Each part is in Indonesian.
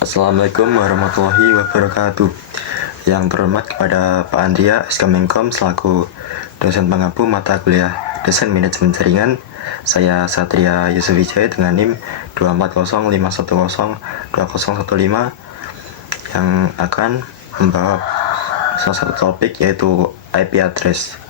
Assalamualaikum warahmatullahi wabarakatuh. Yang terhormat kepada Pak Andria SK Menkom selaku dosen pengampu mata kuliah Desain Manajemen Jaringan. Saya Satria Yusuf Wijaya dengan NIM 24051020015 yang akan membawa salah satu topik yaitu IP address.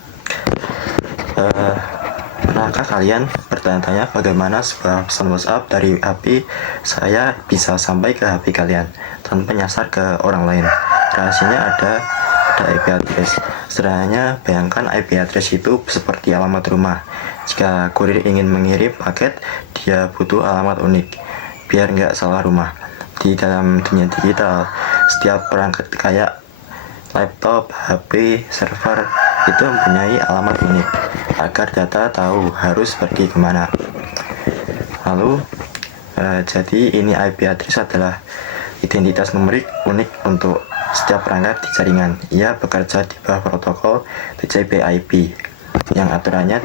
Pernahkah kalian bertanya-tanya bagaimana sebuah pesan WhatsApp dari HP saya bisa sampai ke HP kalian tanpa nyasar ke orang lain? Rahasianya ada IP address. Sederhananya, bayangkan IP address itu seperti alamat rumah. Jika kurir ingin mengirim paket, dia butuh alamat unik biar nggak salah rumah. Di dalam dunia digital, setiap perangkat kayak laptop, HP, server itu mempunyai alamat unik agar data tahu harus pergi kemana. Lalu, jadi ini IP address adalah identitas numerik unik untuk setiap perangkat di jaringan. Ia bekerja di bawah protokol TCP/IP yang aturannya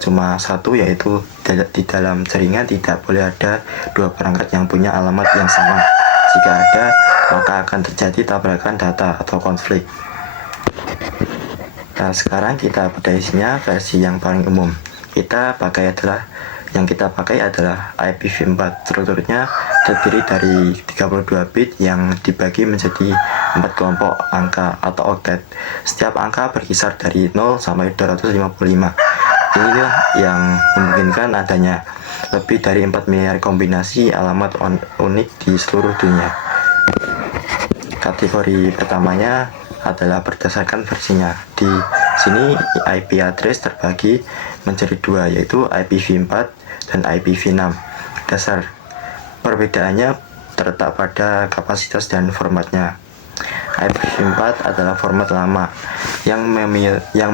cuma satu, yaitu di dalam jaringan tidak boleh ada dua perangkat yang punya alamat yang sama. Jika ada, maka akan terjadi tabrakan data atau konflik. Nah, sekarang kita bedah isinya versi yang paling umum. Yang kita pakai adalah IPv4. Strukturnya terdiri dari 32 bit yang dibagi menjadi 4 kelompok angka atau oktet. Setiap angka berkisar dari 0 sampai 255. Inilah yang memungkinkan adanya lebih dari 4 miliar kombinasi alamat unik di seluruh dunia. Kategori pertamanya adalah berdasarkan versinya. Di sini IP address terbagi menjadi dua, yaitu IPv4 dan IPv6. Dasar perbedaannya terletak pada kapasitas dan formatnya. IPv4 adalah format lama yang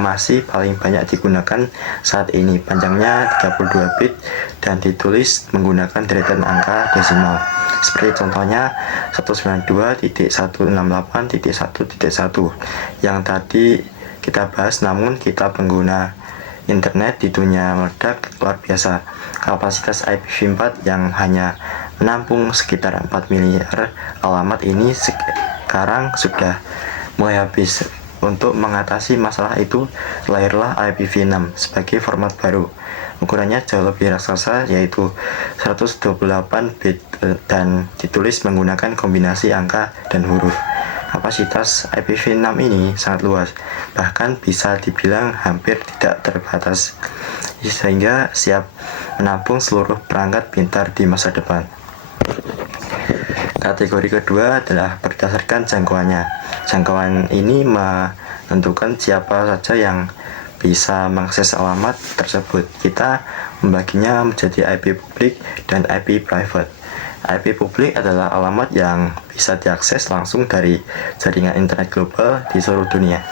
masih paling banyak digunakan saat ini. Panjangnya 32 bit dan ditulis menggunakan deretan angka desimal. Seperti contohnya 192.168.1.1 yang tadi kita bahas, namun kita pengguna internet di dunia meledak luar biasa. Kapasitas IPv4 yang hanya menampung sekitar 4 miliar alamat ini sekarang sudah mulai habis. Untuk mengatasi masalah itu, lahirlah IPv6 sebagai format baru. Ukurannya jauh lebih raksasa, yaitu 128 bit dan ditulis menggunakan kombinasi angka dan huruf. Kapasitas IPv6 ini sangat luas, bahkan bisa dibilang hampir tidak terbatas, sehingga siap menampung seluruh perangkat pintar di masa depan. Kategori kedua adalah berdasarkan jangkauannya. Jangkauan ini menentukan siapa saja yang bisa mengakses alamat tersebut. Kita membaginya menjadi IP publik dan IP private. IP publik adalah alamat yang bisa diakses langsung dari jaringan internet global di seluruh dunia.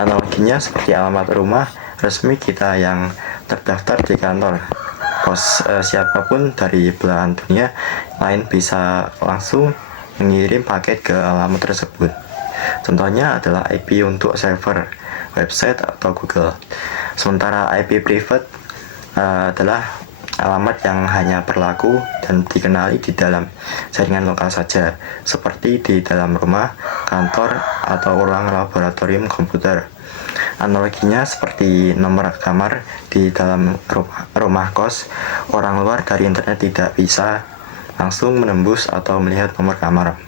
Analoginya seperti alamat rumah resmi kita yang terdaftar di kantor pos. Siapapun dari belahan dunia lain bisa langsung mengirim paket ke alamat tersebut. Contohnya adalah IP untuk server, website, atau Google. Sementara IP private adalah alamat yang hanya berlaku dan dikenali di dalam jaringan lokal saja, seperti di dalam rumah, kantor, atau ruang laboratorium komputer. Analoginya seperti nomor kamar di dalam rumah kos. Orang luar dari internet tidak bisa langsung menembus atau melihat nomor kamar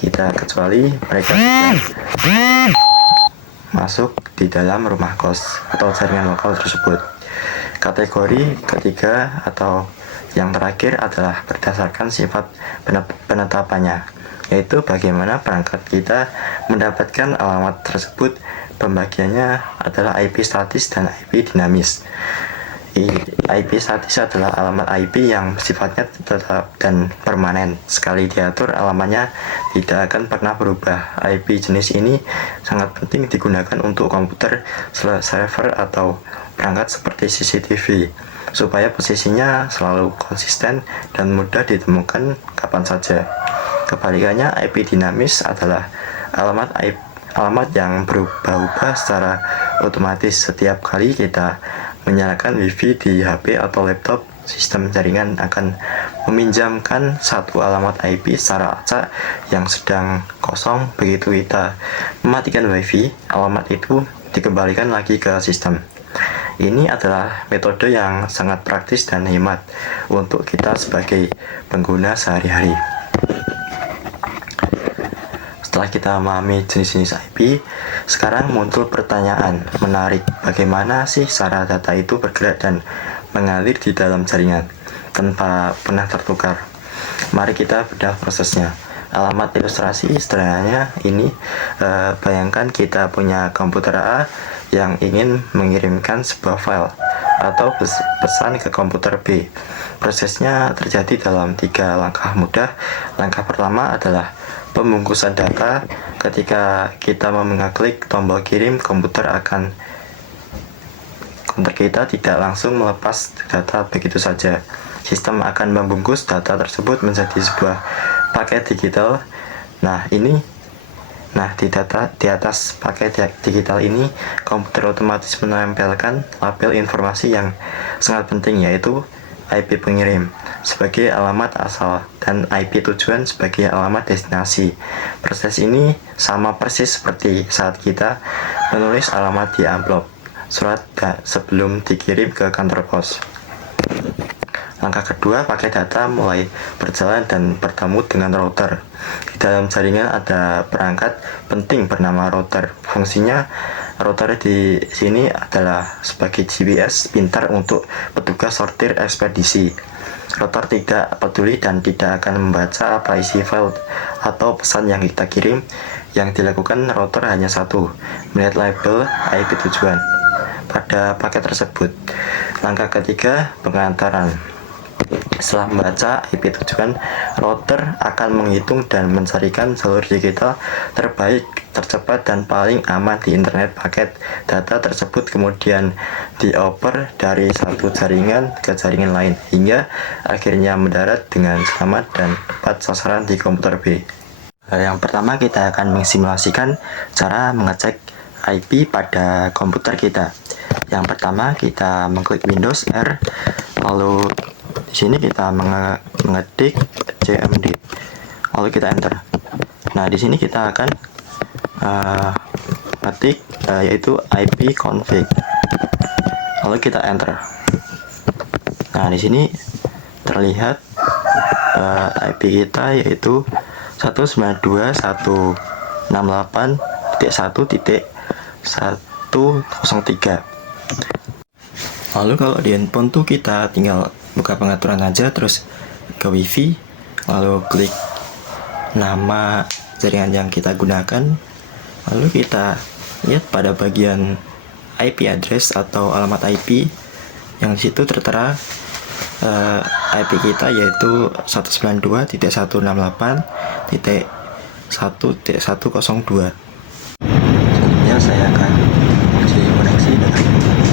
kita, kecuali mereka sudah masuk di dalam rumah kos atau jaringan lokal tersebut. Kategori ketiga atau yang terakhir adalah berdasarkan sifat penetapannya, yaitu bagaimana perangkat kita mendapatkan alamat tersebut. Pembagiannya adalah IP statis dan IP dinamis. IP statis adalah alamat IP yang sifatnya tetap dan permanen. Sekali diatur, alamatnya tidak akan pernah berubah. IP jenis ini sangat penting digunakan untuk komputer, server, atau perangkat seperti CCTV, supaya posisinya selalu konsisten dan mudah ditemukan kapan saja. Kebalikannya, IP dinamis adalah alamat yang berubah-ubah secara otomatis setiap kali kita menyalakan WiFi di HP atau laptop sistem jaringan akan meminjamkan satu alamat IP secara acak yang sedang kosong. Begitu kita mematikan WiFi, alamat itu dikembalikan lagi ke sistem. Ini adalah metode yang sangat praktis dan hemat untuk kita sebagai pengguna sehari-hari. Setelah kita memahami jenis-jenis IP, sekarang muncul pertanyaan menarik, bagaimana sih cara data itu bergerak dan mengalir di dalam jaringan tanpa pernah tertukar. Mari kita bedah prosesnya. Alamat ilustrasi sederhananya ini, bayangkan kita punya komputer A yang ingin mengirimkan sebuah file atau pesan ke komputer B. Prosesnya terjadi dalam 3 langkah mudah. Langkah pertama adalah pembungkusan data. Ketika kita mengklik tombol kirim, komputer kita tidak langsung melepas data begitu saja. Sistem akan membungkus data tersebut menjadi sebuah paket digital. Di atas paket digital ini, komputer otomatis menempelkan label informasi yang sangat penting, yaitu IP pengirim sebagai alamat asal dan IP tujuan sebagai alamat destinasi. Proses ini sama persis seperti saat kita menulis alamat di amplop surat sebelum dikirim ke kantor pos. Langkah kedua, paket data mulai berjalan dan bertemu dengan router. Di dalam jaringan ada perangkat penting bernama router. Fungsinya router di sini adalah sebagai GPS pintar untuk petugas sortir ekspedisi. Router tidak peduli dan tidak akan membaca apa isi file atau pesan yang kita kirim. Yang dilakukan router hanya satu, melihat label IP tujuan pada paket tersebut. Langkah ketiga, pengantaran. Setelah membaca IP tujuan, router akan menghitung dan mencarikan jalur digital terbaik, tercepat, dan paling aman di internet. Paket data tersebut kemudian dioper dari satu jaringan ke jaringan lain hingga akhirnya mendarat dengan selamat dan tepat sasaran di komputer B. Yang pertama, kita akan mensimulasikan cara mengecek IP pada komputer kita. Yang pertama, kita mengklik Windows R, lalu di sini kita mengetik cmd, lalu kita enter. Nah, di sini kita akan ketik yaitu ipconfig, lalu kita enter. Nah, di sini terlihat IP kita yaitu 192.168.1.103. Lalu kalau di handphone tuh kita tinggal buka pengaturan aja, terus ke WiFi, lalu klik nama jaringan yang kita gunakan, lalu kita lihat pada bagian IP address atau alamat IP, yang disitu tertera IP kita yaitu 192.168.1.102. Selanjutnya saya akan uji koneksi dengan internet.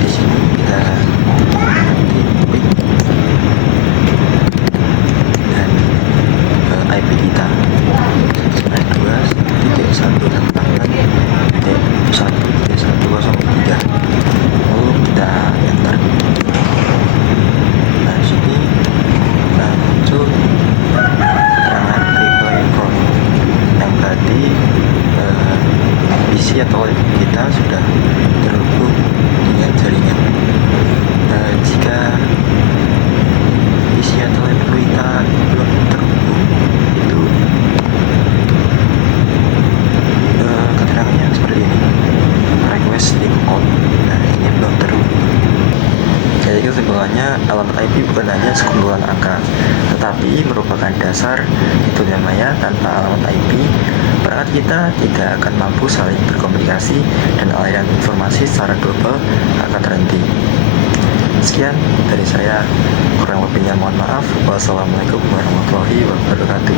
Di sini kita klik dan IP kita 192.168.1.103, lalu kita enter. Nah, di sini muncul keterangan reply from, yang berarti PC atau laptop kita sudah terhubung dengan jaringan. Jika PC atau laptop kita belum terhubung, itu keterangannya seperti ini, request link out. Nah, ini belum terhubung. Jadi kesimpulannya, alamat IP bukan hanya sekumpulan angka, tetapi merupakan dasar di dunia maya. Tanpa alamat IP, perangkat kita tidak akan mampu saling berkomunikasi dan aliran informasi secara global akan terhenti. Sekian dari saya, kurang lebihnya mohon maaf. Wassalamualaikum warahmatullahi wabarakatuh.